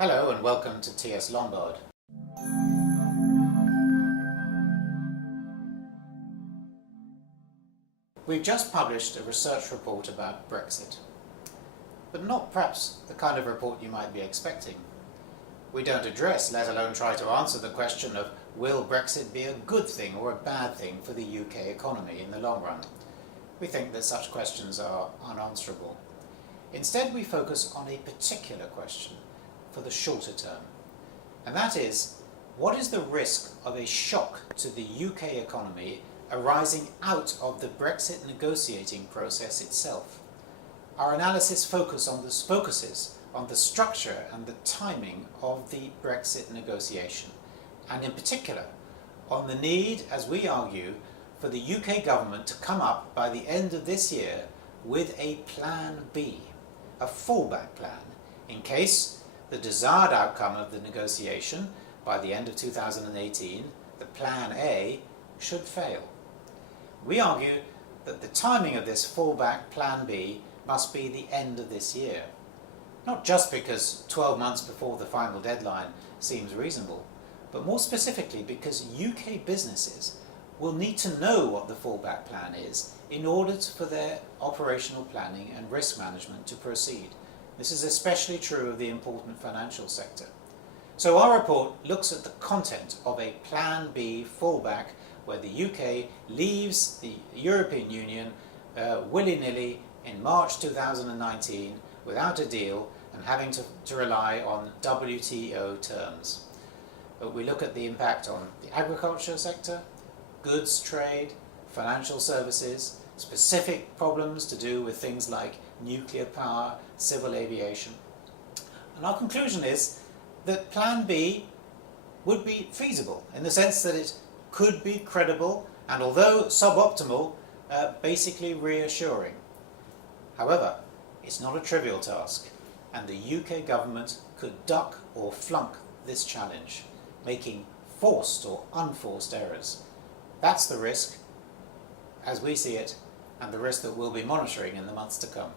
Hello and welcome to TS Lombard. We've just published a research report about Brexit, but not perhaps the kind of report you might be expecting. We don't address, let alone try to answer the question of will Brexit be a good thing or a bad thing for the UK economy in the long run. We think that such questions are unanswerable. Instead, we focus on a particular question for the shorter term, and that is, what is the risk of a shock to the UK economy arising out of the Brexit negotiating process itself? Our analysis focuses on the structure and the timing of the Brexit negotiation, and in particular on the need, as we argue, for the UK government to come up by the end of this year with a Plan B, a fallback plan, in case the desired outcome of the negotiation by the end of 2018, the Plan A, should fail. We argue that the timing of this fallback Plan B must be the end of this year, not just because 12 months before the final deadline seems reasonable, but more specifically because UK businesses will need to know what the fallback plan is in order for their operational planning and risk management to proceed. This is especially true of the important financial sector. So our report looks at the content of a Plan B fallback where the UK leaves the European Union willy-nilly in March 2019 without a deal and having to rely on WTO terms. But we look at the impact on the agriculture sector, goods trade, financial services, specific problems to do with things like nuclear power, civil aviation. And our conclusion is that Plan B would be feasible in the sense that it could be credible and, although suboptimal, basically reassuring. However, it's not a trivial task, and the UK government could duck or flunk this challenge, making forced or unforced errors. That's the risk, as we see it, and the risk that we'll be monitoring in the months to come.